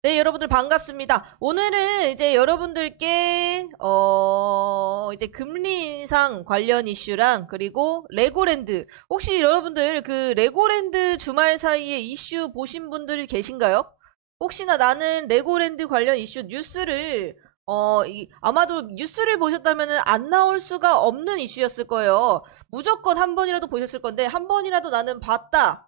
네, 여러분들 반갑습니다. 오늘은 이제 여러분들께, 이제 금리 인상 관련 이슈랑, 그리고 레고랜드. 혹시 여러분들 그 레고랜드 주말 사이에 이슈 보신 분들 계신가요? 혹시나 나는 레고랜드 관련 이슈 뉴스를, 아마도 뉴스를 보셨다면 안 나올 수가 없는 이슈였을 거예요. 무조건 한 번이라도 보셨을 건데, 한 번이라도 나는 봤다.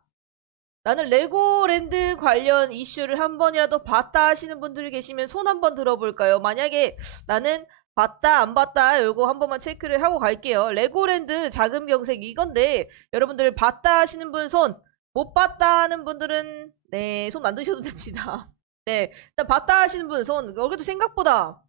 나는 레고랜드 관련 이슈를 한 번이라도 봤다 하시는 분들이 계시면 손 한번 들어볼까요? 만약에 나는 봤다 안 봤다 요거 한 번만 체크를 하고 갈게요. 레고랜드 자금 경색 이건데 여러분들 봤다 하시는 분 손, 못 봤다 하는 분들은 네, 손 안 드셔도 됩니다. 네, 일단 봤다 하시는 분 손. 그래도 생각보다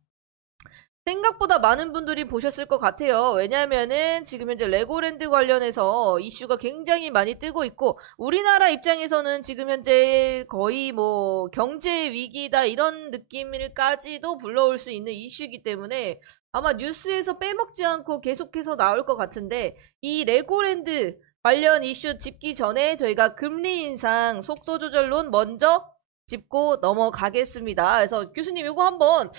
많은 분들이 보셨을 것 같아요. 왜냐면은 지금 현재 레고랜드 관련해서 이슈가 굉장히 많이 뜨고 있고, 우리나라 입장에서는 지금 현재 거의 뭐 경제 위기다 이런 느낌을까지도 불러올 수 있는 이슈이기 때문에 아마 뉴스에서 빼먹지 않고 계속해서 나올 것 같은데, 이 레고랜드 관련 이슈 짚기 전에 저희가 금리 인상 속도 조절론 먼저 짚고 넘어가겠습니다. 그래서 교수님 이거 한번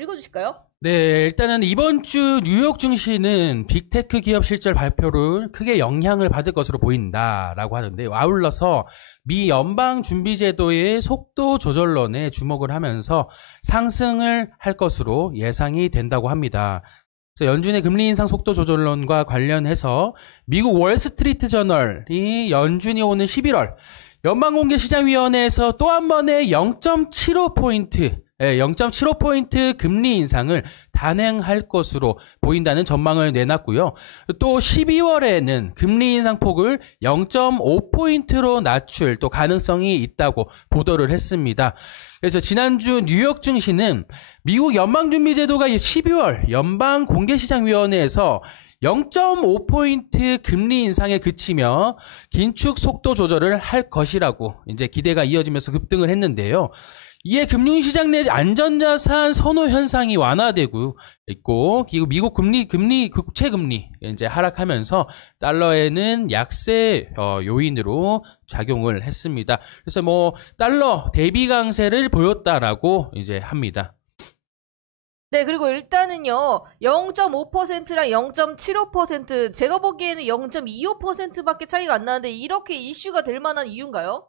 읽어주실까요? 네, 일단은 이번 주 뉴욕 증시는 빅테크 기업 실적 발표를 크게 영향을 받을 것으로 보인다라고 하는데요. 아울러서 미 연방준비제도의 속도 조절론에 주목을 하면서 상승을 할 것으로 예상이 된다고 합니다. 그래서 연준의 금리 인상 속도 조절론과 관련해서 미국 월스트리트 저널이 연준이 오는 11월 연방공개시장위원회에서 또 한 번의 0.75포인트 금리 인상을 단행할 것으로 보인다는 전망을 내놨고요. 또 12월에는 금리 인상폭을 0.5포인트로 낮출 또 가능성이 있다고 보도를 했습니다. 그래서 지난주 뉴욕 증시는 미국 연방준비제도가 12월 연방공개시장위원회에서 0.5포인트 금리 인상에 그치며 긴축 속도 조절을 할 것이라고 이제 기대가 이어지면서 급등을 했는데요. 이에 금융시장 내 안전자산 선호 현상이 완화되고 있고, 그리고 미국 국채 금리 이제 하락하면서 달러에는 약세 요인으로 작용을 했습니다. 그래서 뭐 달러 대비 강세를 보였다라고 이제 합니다. 네, 그리고 일단은요, 0.5%랑 0.75%, 제가 보기에는 0.25%밖에 차이가 안 나는데, 이렇게 이슈가 될 만한 이유인가요?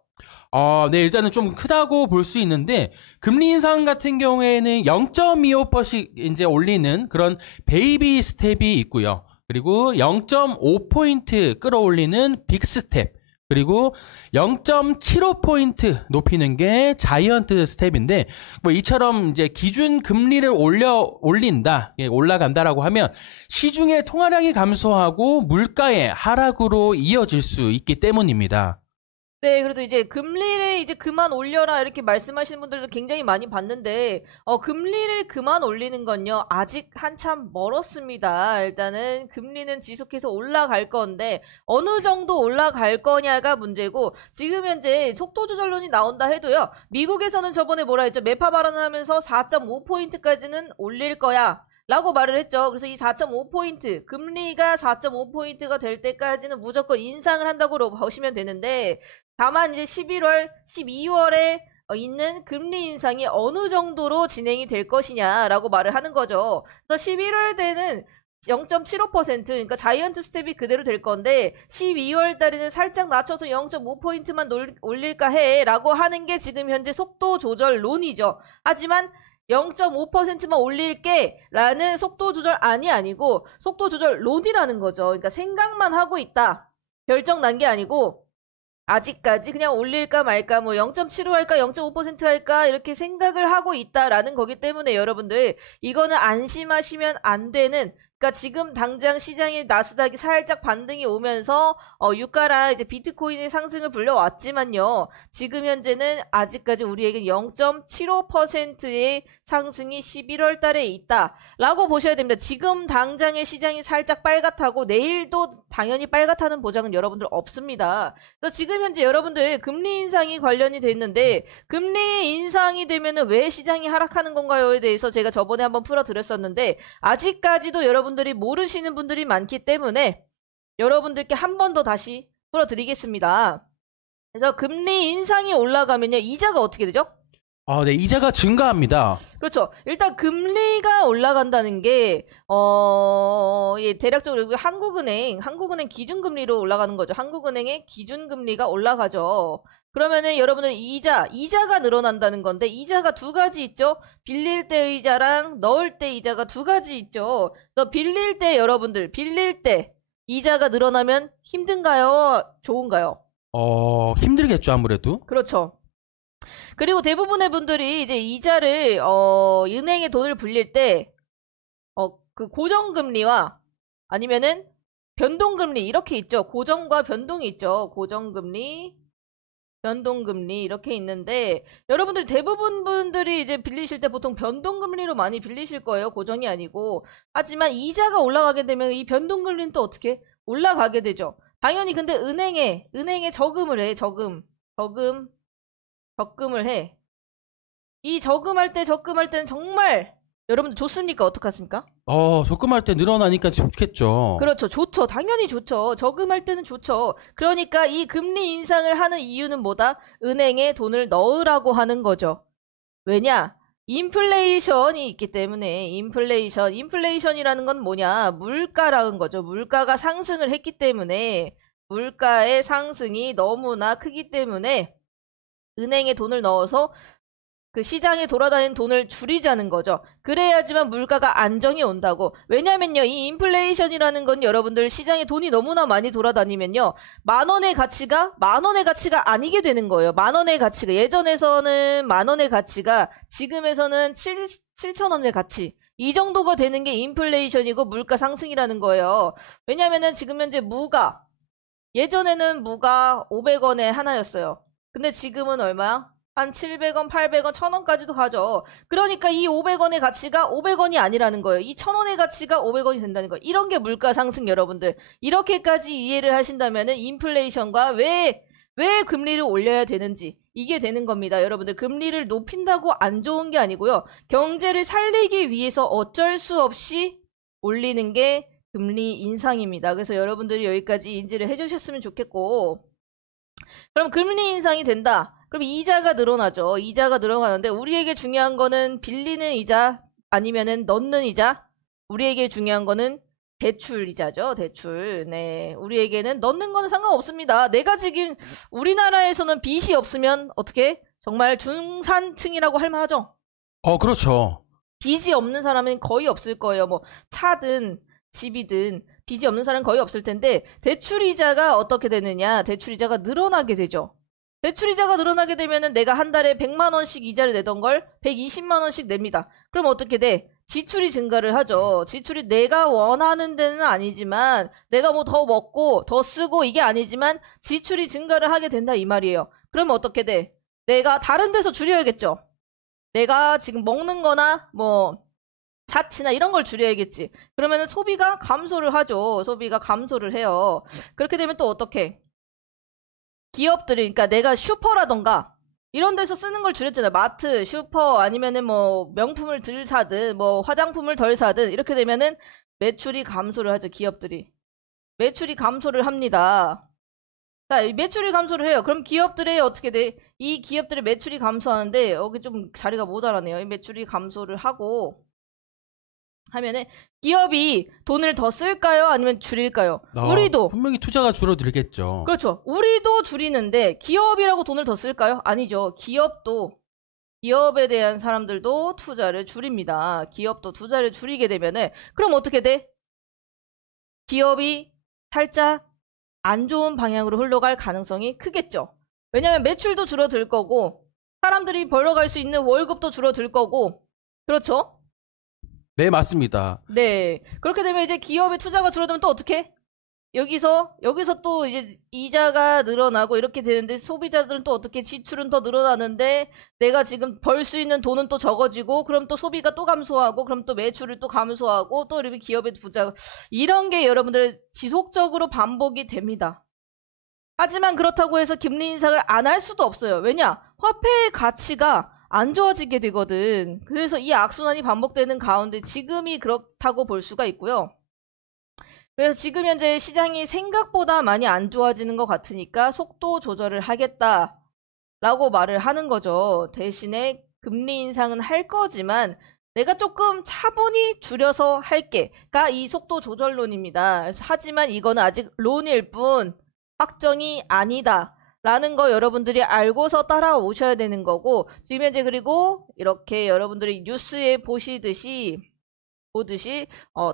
네, 일단은 좀 크다고 볼 수 있는데, 금리 인상 같은 경우에는 0.25% 이제 올리는 그런 베이비 스텝이 있고요. 그리고 0.5포인트 끌어올리는 빅 스텝. 그리고 0.75포인트 높이는 게 자이언트 스텝인데, 뭐 이처럼 이제 기준 금리를 올라간다라고 하면 시중의 통화량이 감소하고 물가의 하락으로 이어질 수 있기 때문입니다. 네, 그래도 이제 금리를 이제 그만 올려라 이렇게 말씀하시는 분들도 굉장히 많이 봤는데, 금리를 그만 올리는 건요, 아직 한참 멀었습니다. 일단은 금리는 지속해서 올라갈 건데, 어느 정도 올라갈 거냐가 문제고, 지금 현재 속도 조절론이 나온다 해도요, 미국에서는 저번에 뭐라 했죠? 매파 발언을 하면서 4.5포인트까지는 올릴 거야. 라고 말을 했죠. 그래서 이 4.5포인트, 금리가 4.5포인트가 될 때까지는 무조건 인상을 한다고 보시면 되는데, 다만 이제 11월, 12월에 있는 금리 인상이 어느 정도로 진행이 될 것이냐라고 말을 하는 거죠. 그래서 11월 때는 0.75%, 그러니까 자이언트 스텝이 그대로 될 건데 12월 달에는 살짝 낮춰서 0.5포인트만 올릴까 해라고 하는 게 지금 현재 속도 조절론이죠. 하지만 0.5%만 올릴게 라는 속도 조절안이 아니고 속도 조절론이라는 거죠. 그러니까 생각만 하고 있다. 결정 난 게 아니고 아직까지 그냥 올릴까 말까, 뭐 0.75 할까 0.5% 할까 이렇게 생각을 하고 있다라는 거기 때문에 여러분들 이거는 안심하시면 안 되는, 그러니까 지금 당장 시장의 나스닥이 살짝 반등이 오면서 유가랑 이제 비트코인의 상승을 불러왔지만요. 지금 현재는 아직까지 우리에게 0.75%의 상승이 11월 달에 있다라고 보셔야 됩니다. 지금 당장의 시장이 살짝 빨갛다고 내일도 당연히 빨갛다는 보장은 여러분들 없습니다. 그래서 지금 현재 여러분들 금리 인상이 관련이 됐는데, 금리 인상이 되면은 왜 시장이 하락하는 건가요에 대해서 제가 저번에 한번 풀어드렸었는데, 아직까지도 여러분들이 모르시는 분들이 많기 때문에 여러분들께 한 번 더 다시 풀어드리겠습니다. 그래서 금리 인상이 올라가면요, 이자가 어떻게 되죠? 네, 이자가 증가합니다. 그렇죠. 일단 금리가 올라간다는 게, 예, 대략적으로 한국은행 기준금리로 올라가는 거죠. 한국은행의 기준금리가 올라가죠. 그러면은 여러분들 이자가 늘어난다는 건데, 이자가 두 가지 있죠? 빌릴 때 이자랑 넣을 때 이자가 두 가지 있죠. 빌릴 때 이자가 늘어나면 힘든가요? 좋은가요? 힘들겠죠, 아무래도. 그렇죠. 그리고 대부분의 분들이 이제 이자를, 은행에 돈을 빌릴 때, 그 고정금리와 아니면은 변동금리 이렇게 있죠. 고정과 변동이 있죠. 고정금리, 변동금리 이렇게 있는데 여러분들 대부분 분들이 이제 빌리실 때 보통 변동금리로 많이 빌리실 거예요. 고정이 아니고. 하지만 이자가 올라가게 되면 이 변동금리는 또 어떻게 올라가게 되죠. 당연히 근데 은행에 저금을 해. 적금을 해. 이 적금할 때는 정말 여러분들 좋습니까? 어떡하십니까? 적금할 때 늘어나니까 좋겠죠. 그렇죠. 좋죠. 당연히 좋죠. 적금할 때는 좋죠. 그러니까 이 금리 인상을 하는 이유는 뭐다? 은행에 돈을 넣으라고 하는 거죠. 왜냐? 인플레이션이 있기 때문에 인플레이션이라는 건 뭐냐? 물가라는 거죠. 물가가 상승을 했기 때문에 물가의 상승이 너무나 크기 때문에 은행에 돈을 넣어서 그 시장에 돌아다니는 돈을 줄이자는 거죠. 그래야지만 물가가 안정이 온다고. 왜냐면요, 이 인플레이션이라는 건 여러분들 시장에 돈이 너무나 많이 돌아다니면요, 만 원의 가치가 아니게 되는 거예요. 만 원의 가치가. 예전에서는 만 원의 가치가 지금에서는 7,000원의 가치. 이 정도가 되는 게 인플레이션이고 물가 상승이라는 거예요. 왜냐면은 지금 현재 예전에는 무가 500원에 하나였어요. 근데 지금은 얼마야? 한 700원, 800원, 1000원까지도 가죠. 그러니까 이 500원의 가치가 500원이 아니라는 거예요. 이 1000원의 가치가 500원이 된다는 거예요. 이런 게 물가 상승 여러분들. 이렇게까지 이해를 하신다면은 인플레이션과 왜 금리를 올려야 되는지 이게 되는 겁니다. 여러분들 금리를 높인다고 안 좋은 게 아니고요. 경제를 살리기 위해서 어쩔 수 없이 올리는 게 금리 인상입니다. 그래서 여러분들이 여기까지 인지를 해주셨으면 좋겠고, 그럼 금리 인상이 된다. 그럼 이자가 늘어나죠. 이자가 늘어나는데 우리에게 중요한 거는 빌리는 이자 아니면은 넣는 이자. 우리에게 중요한 거는 대출 이자죠. 대출. 네. 우리에게는 넣는 거는 상관없습니다. 내가 지금 우리나라에서는 빚이 없으면 어떻게? 정말 중산층이라고 할 만하죠. 그렇죠. 빚이 없는 사람은 거의 없을 거예요. 뭐 차든 집이든 빚이 없는 사람은 거의 없을 텐데 대출 이자가 어떻게 되느냐? 대출 이자가 늘어나게 되죠. 대출이자가 늘어나게 되면은 내가 한 달에 100만 원씩 이자를 내던 걸 120만 원씩 냅니다. 그럼 어떻게 돼? 지출이 증가를 하죠. 지출이 내가 원하는 데는 아니지만 내가 뭐 더 먹고 더 쓰고 이게 아니지만 지출이 증가를 하게 된다 이 말이에요. 그러면 어떻게 돼? 내가 다른 데서 줄여야겠죠. 내가 지금 먹는 거나 뭐 자취나 이런 걸 줄여야겠지. 그러면은 소비가 감소를 하죠. 소비가 감소를 해요. 그렇게 되면 또 어떻게? 기업들이, 그러니까 내가 슈퍼라던가 이런 데서 쓰는 걸 줄였잖아요. 마트, 슈퍼 아니면은 뭐 명품을 덜 사든 뭐 화장품을 덜 사든 이렇게 되면은 매출이 감소를 하죠. 기업들이 매출이 감소를 합니다. 자, 매출이 감소를 해요. 그럼 기업들의 어떻게 돼? 이 기업들의 매출이 감소하는데 여기 좀 자리가 모자라네요. 이 매출이 감소를 하고 하면은 기업이 돈을 더 쓸까요? 아니면 줄일까요? 우리도 분명히 투자가 줄어들겠죠. 그렇죠. 우리도 줄이는데 기업이라고 돈을 더 쓸까요? 아니죠. 기업에 대한 사람들도 투자를 줄입니다. 기업도 투자를 줄이게 되면은 그럼 어떻게 돼? 기업이 살짝 안 좋은 방향으로 흘러갈 가능성이 크겠죠. 왜냐면 매출도 줄어들 거고 사람들이 벌어갈 수 있는 월급도 줄어들 거고 그렇죠? 네, 맞습니다. 네. 그렇게 되면 이제 기업의 투자가 줄어들면 또 어떻게? 여기서 또 이제 이자가 늘어나고 이렇게 되는데 소비자들은 또 어떻게 지출은 더 늘어나는데 내가 지금 벌 수 있는 돈은 또 적어지고 그럼 또 소비가 또 감소하고 그럼 또 매출을 또 감소하고 또 이렇게 기업의 부자 이런 게 여러분들 지속적으로 반복이 됩니다. 하지만 그렇다고 해서 금리 인상을 안 할 수도 없어요. 왜냐? 화폐의 가치가 안 좋아지게 되거든. 그래서 이 악순환이 반복되는 가운데 지금이 그렇다고 볼 수가 있고요. 그래서 지금 현재 시장이 생각보다 많이 안 좋아지는 것 같으니까 속도 조절을 하겠다라고 말을 하는 거죠. 대신에 금리 인상은 할 거지만 내가 조금 차분히 줄여서 할게가 이 속도 조절론입니다. 하지만 이거는 아직 론일 뿐 확정이 아니다. 라는 거 여러분들이 알고서 따라오셔야 되는 거고, 지금 현재 그리고 이렇게 여러분들이 뉴스에 보듯이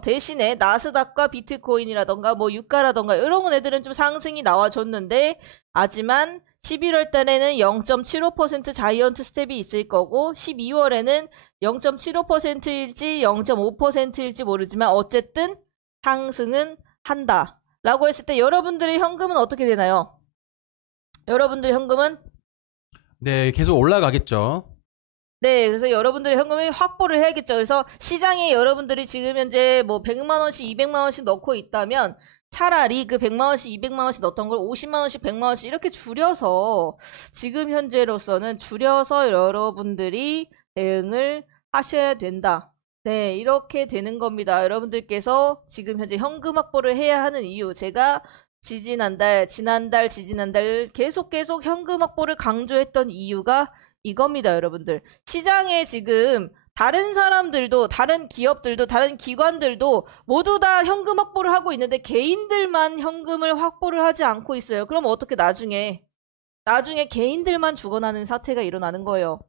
대신에 나스닥과 비트코인이라던가 뭐 유가라던가 이런 애들은 좀 상승이 나와줬는데, 하지만 11월 달에는 0.75% 자이언트 스텝이 있을 거고 12월에는 0.75%일지 0.5%일지 모르지만 어쨌든 상승은 한다 라고 했을 때 여러분들의 현금은 어떻게 되나요? 여러분들 현금은? 네, 계속 올라가겠죠. 네, 그래서 여러분들의 현금을 확보를 해야겠죠. 그래서 시장에 여러분들이 지금 현재 뭐 100만원씩 200만원씩 넣고 있다면 차라리 그 100만원씩 200만원씩 넣었던 걸 50만원씩 100만원씩 이렇게 줄여서 지금 현재로서는 줄여서 여러분들이 대응을 하셔야 된다. 네, 이렇게 되는 겁니다. 여러분들께서 지금 현재 현금 확보를 해야 하는 이유, 제가 지지난달 계속 현금 확보를 강조했던 이유가 이겁니다, 여러분들. 시장에 지금 다른 사람들도, 다른 기업들도, 다른 기관들도 모두 다 현금 확보를 하고 있는데 개인들만 현금을 확보를 하지 않고 있어요. 그럼 어떻게 나중에 개인들만 죽어나는 사태가 일어나는 거예요.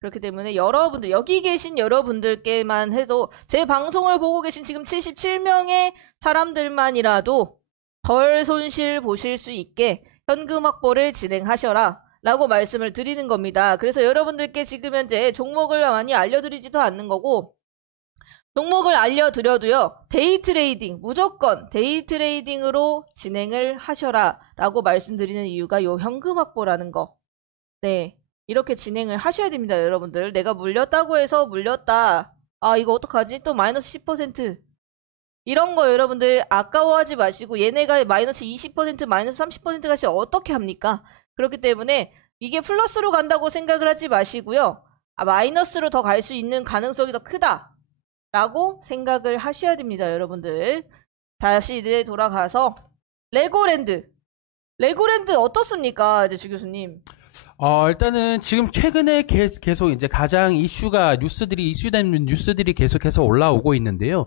그렇기 때문에 여러분들, 여기 계신 여러분들께만 해도 제 방송을 보고 계신 지금 77명의 사람들만이라도 덜 손실 보실 수 있게 현금 확보를 진행하셔라 라고 말씀을 드리는 겁니다. 그래서 여러분들께 지금 현재 종목을 많이 알려드리지도 않는 거고, 종목을 알려드려도요, 데이 트레이딩, 무조건 데이 트레이딩으로 진행을 하셔라 라고 말씀드리는 이유가 요 현금 확보라는 거. 네, 이렇게 진행을 하셔야 됩니다, 여러분들. 내가 물렸다고 해서 물렸다, 아 이거 어떡하지? 또 마이너스 10%, 이런 거 여러분들 아까워하지 마시고, 얘네가 마이너스 20% 마이너스 30%가 시 어떻게 합니까? 그렇기 때문에 이게 플러스로 간다고 생각을 하지 마시고요. 마이너스로 더 갈 수 있는 가능성이 더 크다 라고 생각을 하셔야 됩니다, 여러분들. 다시 이제 돌아가서 레고랜드 어떻습니까, 이제 주 교수님? 일단은 지금 최근에 계속 이제 가장 이슈된 뉴스들이 계속해서 올라오고 있는데요.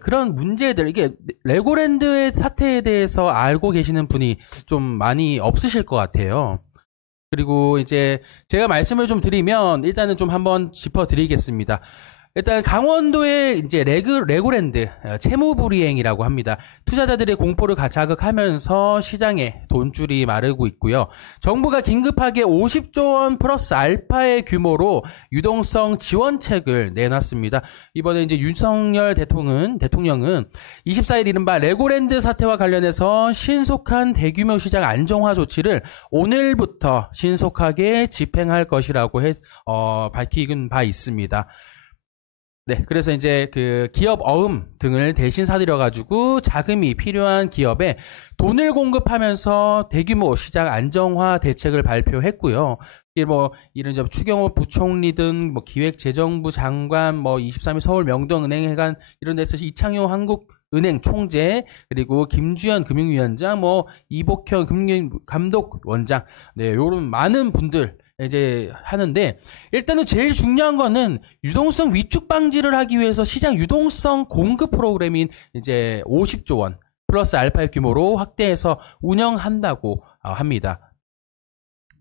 그런 문제들, 이게 레고랜드의 사태에 대해서 알고 계시는 분이 좀 많이 없으실 것 같아요. 그리고 이제 제가 말씀을 좀 드리면 일단은 좀 한번 짚어드리겠습니다. 일단 강원도의 이제 레고랜드 채무불이행이라고 합니다. 투자자들의 공포를 자극하면서 시장에 돈줄이 마르고 있고요. 정부가 긴급하게 50조 원 플러스 알파의 규모로 유동성 지원책을 내놨습니다. 이번에 이제 윤석열 대통령은 24일 이른바 레고랜드 사태와 관련해서 신속한 대규모 시장 안정화 조치를 오늘부터 신속하게 집행할 것이라고 밝힌 바 있습니다. 네, 그래서 이제 그 기업 어음 등을 대신 사들여가지고 자금이 필요한 기업에 돈을 공급하면서 대규모 시장 안정화 대책을 발표했고요. 이게 뭐 이런 추경호 부총리든 뭐 기획재정부 장관, 뭐 23일 서울 명동은행회관 이런 데서 이창용 한국은행 총재, 그리고 김주현 금융위원장, 뭐 이복현 금융감독원장, 네, 요런 많은 분들 이제 하는데, 일단은 제일 중요한 거는 유동성 위축 방지를 하기 위해서 시장 유동성 공급 프로그램인 이제 50조 원 플러스 알파의 규모로 확대해서 운영한다고 합니다.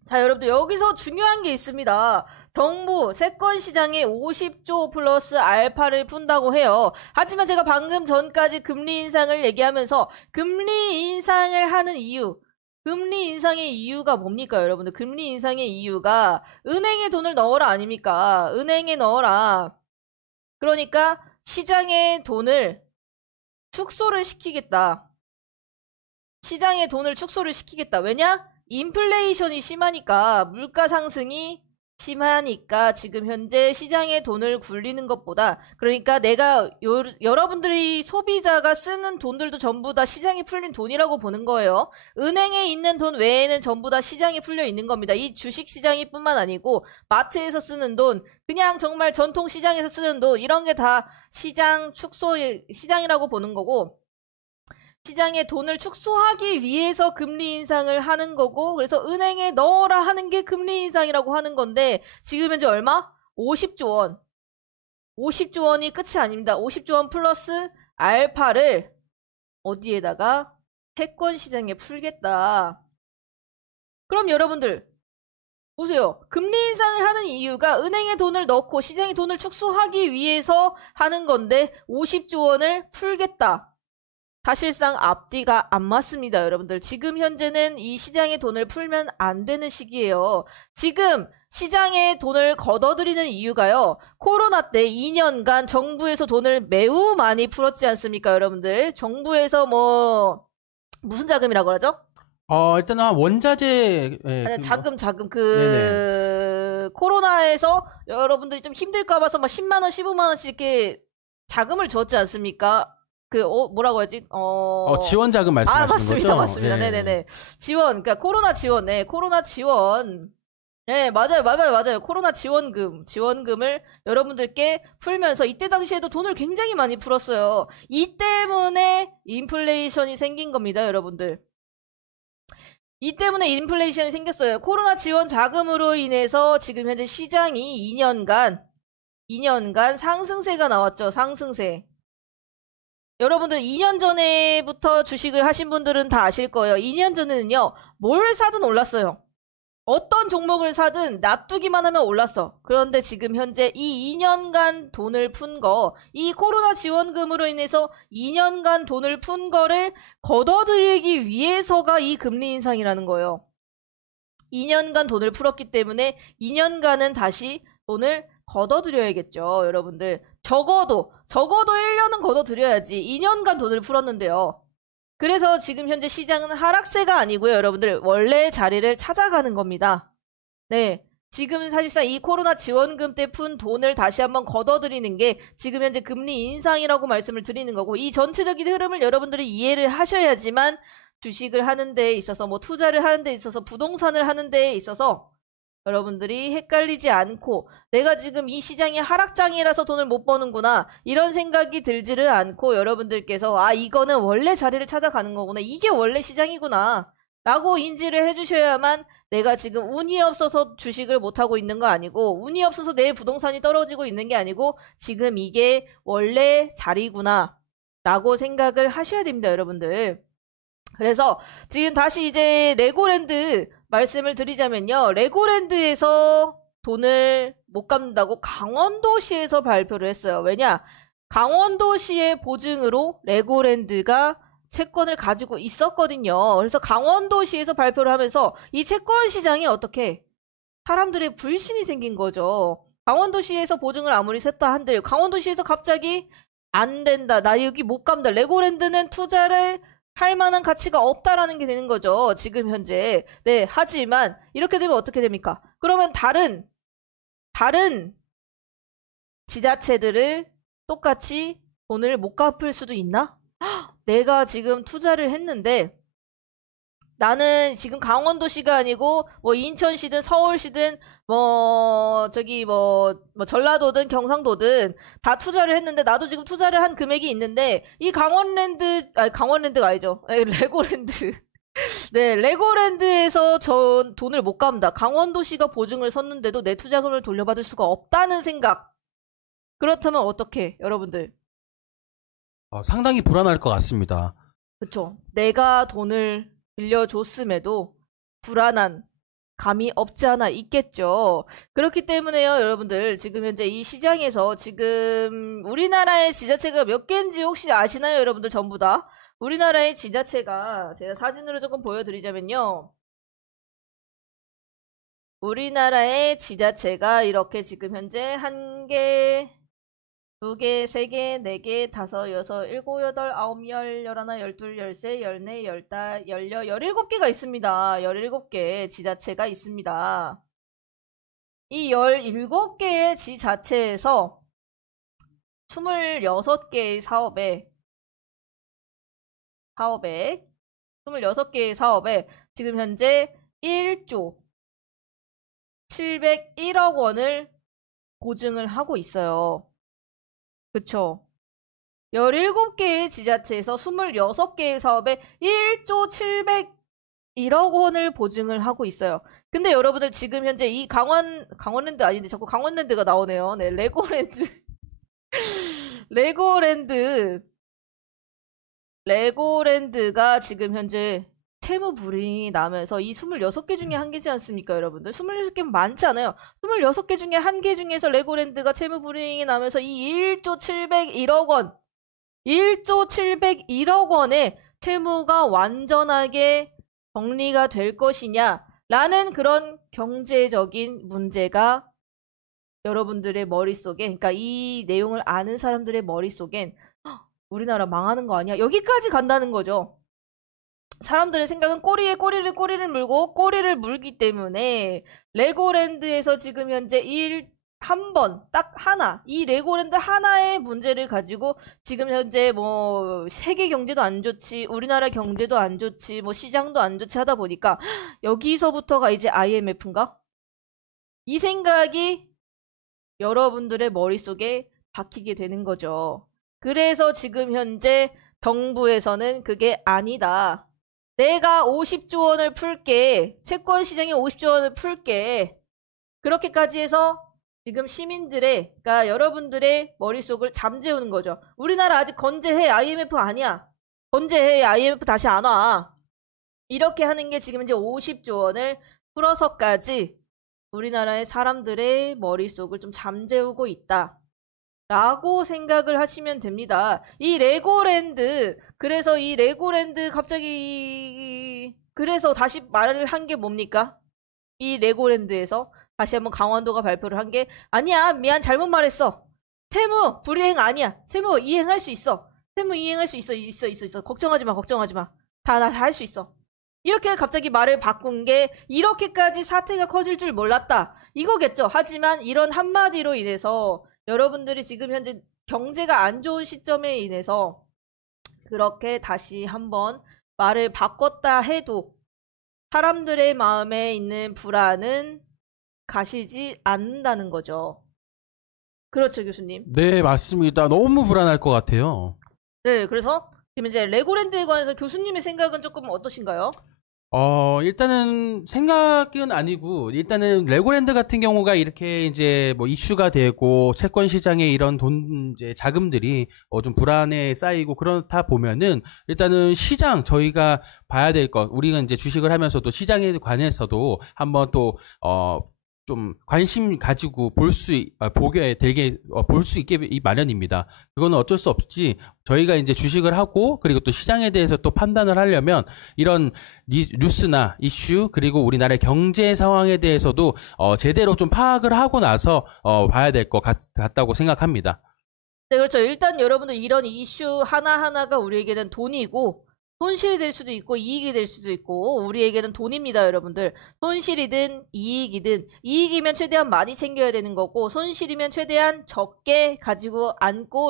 자, 여러분들 여기서 중요한 게 있습니다. 정부 채권 시장에 50조 플러스 알파를 푼다고 해요. 하지만 제가 방금 전까지 금리 인상을 얘기하면서 금리 인상을 하는 이유, 금리 인상의 이유가 뭡니까, 여러분들? 금리 인상의 이유가 은행에 돈을 넣어라 아닙니까? 은행에 넣어라. 그러니까 시장의 돈을 축소를 시키겠다. 시장의 돈을 축소를 시키겠다. 왜냐? 인플레이션이 심하니까, 물가 상승이 심하니까 지금 현재 시장에 돈을 굴리는 것보다, 그러니까 내가 여러분들이 소비자가 쓰는 돈들도 전부 다 시장에 풀린 돈이라고 보는 거예요. 은행에 있는 돈 외에는 전부 다 시장에 풀려 있는 겁니다. 이 주식 시장이 뿐만 아니고 마트에서 쓰는 돈, 그냥 정말 전통 시장에서 쓰는 돈, 이런 게 다 시장이라고 보는 거고, 시장에 돈을 축소하기 위해서 금리 인상을 하는 거고, 그래서 은행에 넣어라 하는 게 금리 인상이라고 하는 건데, 지금 현재 얼마? 50조 원. 50조 원이 끝이 아닙니다. 50조 원 플러스 알파를 어디에다가? 채권 시장에 풀겠다. 그럼 여러분들 보세요. 금리 인상을 하는 이유가 은행에 돈을 넣고 시장에 돈을 축소하기 위해서 하는 건데 50조 원을 풀겠다. 사실상 앞뒤가 안 맞습니다, 여러분들. 지금 현재는 이 시장에 돈을 풀면 안 되는 시기예요. 지금 시장에 돈을 걷어들이는 이유가요. 코로나 때 2년간 정부에서 돈을 매우 많이 풀었지 않습니까, 여러분들? 정부에서 무슨 자금이라고 하죠? 일단은 원자재, 예, 아니, 자금, 네네. 코로나에서 여러분들이 좀 힘들까봐서 막 10만원, 15만원씩 이렇게 자금을 주었지 않습니까? 뭐라고 하지? 지원 자금 말씀하시는 맞습니다, 거죠? 맞습니다. 예. 네네네. 지원, 그러니까 코로나 지원, 네, 코로나 지원. 네, 맞아요. 코로나 지원금을 여러분들께 풀면서 이때 당시에도 돈을 굉장히 많이 풀었어요. 이 때문에 인플레이션이 생긴 겁니다, 여러분들. 이 때문에 인플레이션이 생겼어요. 코로나 지원 자금으로 인해서 지금 현재 시장이 2년간 상승세가 나왔죠. 상승세. 여러분들 2년 전에부터 주식을 하신 분들은 다 아실 거예요. 2년 전에는요. 뭘 사든 올랐어요. 어떤 종목을 사든 놔두기만 하면 올랐어. 그런데 지금 현재 이 2년간 돈을 푼 거, 이 코로나 지원금으로 인해서 2년간 돈을 푼 거를 걷어들이기 위해서가 이 금리 인상이라는 거예요. 2년간 돈을 풀었기 때문에 2년간은 다시 돈을 걷어들여야겠죠, 여러분들. 적어도 1년은 걷어들여야지. 2년간 돈을 풀었는데요. 그래서 지금 현재 시장은 하락세가 아니고요, 여러분들. 원래 자리를 찾아가는 겁니다. 네. 지금 사실상 이 코로나 지원금 때 푼 돈을 다시 한번 걷어들이는 게 지금 현재 금리 인상이라고 말씀을 드리는 거고, 이 전체적인 흐름을 여러분들이 이해를 하셔야지만 주식을 하는 데 있어서, 투자를 하는 데 있어서, 부동산을 하는 데 있어서 여러분들이 헷갈리지 않고 내가 지금 이 시장이 하락장이라서 돈을 못 버는구나 이런 생각이 들지를 않고 여러분들께서 이거는 원래 자리를 찾아가는 거구나, 이게 원래 시장이구나 라고 인지를 해주셔야만 내가 지금 운이 없어서 주식을 못하고 있는 거 아니고 운이 없어서 내 부동산이 떨어지고 있는 게 아니고 지금 이게 원래 자리구나 라고 생각을 하셔야 됩니다, 여러분들. 그래서 지금 다시 이제 레고랜드 말씀을 드리자면요. 레고랜드에서 돈을 못 갚는다고 강원도시에서 발표를 했어요. 왜냐? 강원도시의 보증으로 레고랜드가 채권을 가지고 있었거든요. 그래서 강원도시에서 발표를 하면서 이 채권 시장이 어떻게 사람들의 불신이 생긴 거죠. 강원도시에서 보증을 아무리 셌다 한들 강원도시에서 갑자기 안 된다, 나 여기 못 갚는다, 레고랜드는 투자를 할 만한 가치가 없다라는 게 되는 거죠, 지금 현재. 네, 하지만 이렇게 되면 어떻게 됩니까? 그러면 다른 지자체들을 똑같이 돈을 못 갚을 수도 있나? 내가 지금 투자를 했는데 나는 지금 강원도시가 아니고 인천시든 서울시든 전라도든 경상도든 다 투자를 했는데 나도 지금 투자를 한 금액이 있는데 이 강원랜드가 아니죠. 레고랜드. 네, 레고랜드에서 돈을 못 갚는다. 강원도시가 보증을 섰는데도 내 투자금을 돌려받을 수가 없다는 생각. 그렇다면 어떻게, 여러분들? 상당히 불안할 것 같습니다. 그쵸. 내가 돈을 빌려줬음에도 불안한 감이 없지 않아 있겠죠. 그렇기 때문에요, 여러분들. 지금 현재 이 시장에서 지금 우리나라의 지자체가 몇 개인지 혹시 아시나요, 여러분들? 전부 다. 우리나라의 지자체가 제가 사진으로 조금 보여드리자면요. 우리나라의 지자체가 이렇게 지금 현재 1개, 2개, 3개, 4개, 5, 6, 7, 8, 9, 10, 11, 12, 13, 14, 15, 16, 17개가 있습니다. 17개 지자체가 있습니다. 이 17개의 지자체에서 26개의 사업에 26개의 사업에 지금 현재 1조 701억 원을 보증을 하고 있어요. 그쵸? 17개의 지자체에서 26개의 사업에 1조 701억 원을 보증을 하고 있어요. 근데 여러분들 지금 현재 이 강원랜드 아닌데 자꾸 강원랜드가 나오네요. 네, 레고랜드가 지금 현재 채무 불이익이 나면서 이 26개 중에 한 개지 않습니까, 여러분들? 26개면 많지 않아요. 26개 중에 한 개 중에서 레고랜드가 채무 불이익이 나면서 이 1조 701억 원의 채무가 완전하게 정리가 될 것이냐라는 그런 경제적인 문제가 여러분들의 머릿속에, 그러니까 이 내용을 아는 사람들의 머릿속엔 우리나라 망하는 거 아니야? 여기까지 간다는 거죠. 사람들의 생각은 꼬리에 꼬리를 물고 꼬리를 물기 때문에 레고랜드에서 지금 현재 이 레고랜드 하나의 문제를 가지고 지금 현재 뭐 세계 경제도 안 좋지, 우리나라 경제도 안 좋지, 뭐 시장도 안 좋지 하다 보니까 여기서부터가 이제 IMF인가? 이 생각이 여러분들의 머릿속에 박히게 되는 거죠. 그래서 지금 현재 정부에서는 그게 아니다. 내가 50조 원을 풀게. 채권 시장에 50조 원을 풀게. 그렇게까지 해서 지금 그러니까 여러분들의 머릿속을 잠재우는 거죠. 우리나라 아직 건재해. IMF 아니야. 건재해. IMF 다시 안 와. 이렇게 하는 게 지금 이제 50조 원을 풀어서까지 우리나라의 사람들의 머릿속을 좀 잠재우고 있다. 라고 생각을 하시면 됩니다. 그래서 이 레고랜드 그래서 다시 말을 한 게 뭡니까? 이 레고랜드에서 다시 한번 강원도가 발표를 한 게, 아니야, 미안, 잘못 말했어. 채무 불이행 아니야. 채무 이행할 수 있어. 있어. 걱정하지 마. 나 다 할 수 있어. 이렇게 갑자기 말을 바꾼 게 이렇게까지 사태가 커질 줄 몰랐다. 이거겠죠. 하지만 이런 한마디로 인해서 여러분들이 지금 현재 경제가 안 좋은 시점에 인해서 그렇게 다시 한번 말을 바꿨다 해도 사람들의 마음에 있는 불안은 가시지 않는다는 거죠. 그렇죠, 교수님? 네, 맞습니다. 너무 불안할 것 같아요. 네, 그래서 지금 이제 레고랜드에 관해서 교수님의 생각은 조금 어떠신가요? 일단은 생각은 아니고, 일단은 레고랜드 같은 경우가 이렇게 이제 뭐 이슈가 되고, 채권 시장에 이런 이제 자금들이 좀 불안에 쌓이고 그렇다 보면은, 일단은 저희가 봐야 될 것, 우리가 이제 주식을 하면서도 시장에 관해서도 한번 또, 좀 관심 가지고 볼 수 있게 마련입니다. 그거는 어쩔 수 없지. 저희가 이제 주식을 하고 그리고 또 시장에 대해서 또 판단을 하려면 이런 뉴스나 이슈 그리고 우리나라의 경제 상황에 대해서도 제대로 좀 파악을 하고 나서 봐야 될 것 같다고 생각합니다. 네, 그렇죠. 일단 여러분들 이런 이슈 하나하나가 우리에게는 돈이고 손실이 될 수도 있고 이익이 될 수도 있고 우리에게는 돈입니다, 여러분들. 손실이든 이익이든 이익이면 최대한 많이 챙겨야 되는 거고 손실이면 최대한 적게 가지고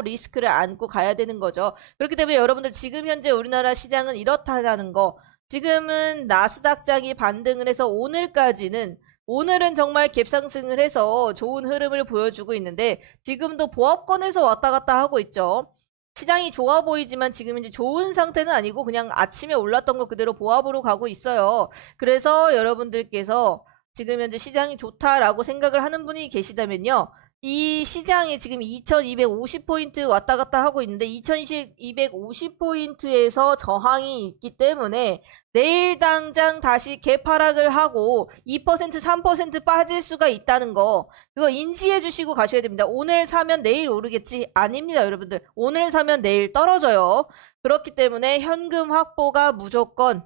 리스크를 안고 가야 되는 거죠. 그렇기 때문에 여러분들 지금 현재 우리나라 시장은 이렇다라는 거, 지금은 나스닥장이 반등을 해서 오늘은 정말 갭상승을 해서 좋은 흐름을 보여주고 있는데 지금도 보합권에서 왔다 갔다 하고 있죠. 시장이 좋아 보이지만 지금 이제 좋은 상태는 아니고 그냥 아침에 올랐던 거 그대로 보합으로 가고 있어요. 그래서 여러분들께서 지금 현재 시장이 좋다라고 생각을 하는 분이 계시다면요. 이 시장이 지금 2250포인트 왔다 갔다 하고 있는데 2250포인트에서 저항이 있기 때문에 내일 당장 다시 개파락을 하고 2% 3% 빠질 수가 있다는 거, 그거 인지해 주시고 가셔야 됩니다. 오늘 사면 내일 오르겠지? 아닙니다, 여러분들. 오늘 사면 내일 떨어져요. 그렇기 때문에 현금 확보가 무조건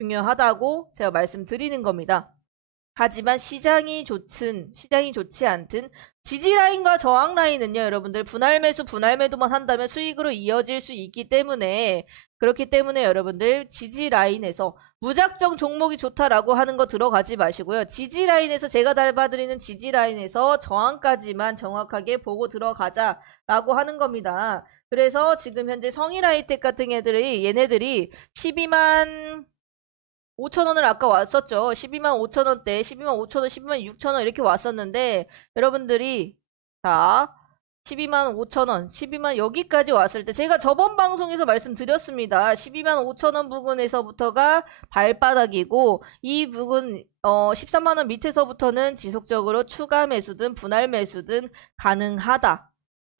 중요하다고 제가 말씀드리는 겁니다. 하지만 시장이 좋지 않든 지지라인과 저항라인은요, 여러분들 분할 매도만 한다면 수익으로 이어질 수 있기 때문에, 그렇기 때문에 여러분들 지지라인에서 무작정 종목이 좋다라고 하는 거 들어가지 마시고요. 지지라인에서 제가 달봐드리는 지지라인에서 저항까지만 정확하게 보고 들어가자라고 하는 겁니다. 그래서 지금 현재 성일하이텍 같은 얘네들이 12만 5천원을 아까 왔었죠. 12만 5천원대, 12만 5천원, 12만 6천원 이렇게 왔었는데 여러분들이 자 12만 5천 원, 12만 여기까지 왔을 때 제가 저번 방송에서 말씀드렸습니다. 12만 5천 원 부근에서부터가 발바닥이고 이 부근 13만 원 밑에서부터는 지속적으로 추가 매수든 분할 매수든 가능하다.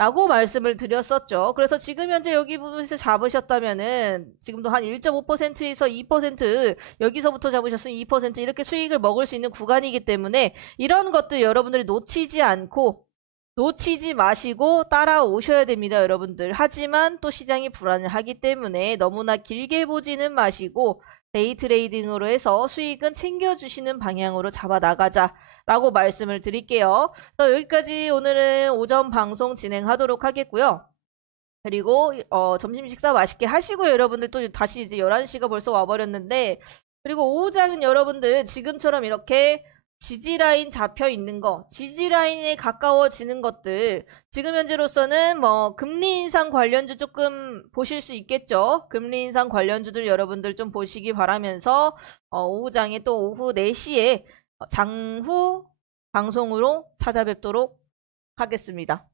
라고 말씀을 드렸었죠. 그래서 지금 현재 여기 부분에서 잡으셨다면은 지금도 한 1.5%에서 2% 여기서부터 잡으셨으면 2% 이렇게 수익을 먹을 수 있는 구간이기 때문에 이런 것들 여러분들이 놓치지 마시고 따라오셔야 됩니다, 여러분들. 하지만 또 시장이 불안하기 때문에 너무나 길게 보지는 마시고 데이 트레이딩으로 해서 수익은 챙겨주시는 방향으로 잡아나가자라고 말씀을 드릴게요. 그래서 여기까지 오늘은 오전 방송 진행하도록 하겠고요. 그리고 점심 식사 맛있게 하시고요. 여러분들 또 다시 이제 11시가 벌써 와버렸는데 그리고 오후장은 여러분들 지금처럼 이렇게 지지라인 잡혀 있는 거, 지지라인에 가까워지는 것들, 지금 현재로서는 뭐 금리 인상 관련주 조금 보실 수 있겠죠. 금리 인상 관련주들 여러분들 좀 보시기 바라면서 오후장에 또 오후 4시에 장후 방송으로 찾아뵙도록 하겠습니다.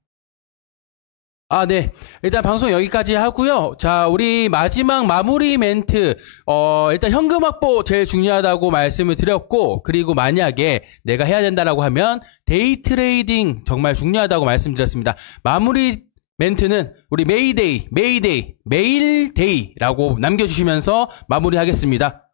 네. 일단 방송 여기까지 하고요. 자, 우리 마지막 마무리 멘트. 일단 현금 확보 제일 중요하다고 말씀을 드렸고, 그리고 만약에 내가 해야 된다라고 하면 데이 트레이딩 정말 중요하다고 말씀드렸습니다. 마무리 멘트는 우리 메이데이라고 남겨주시면서 마무리하겠습니다.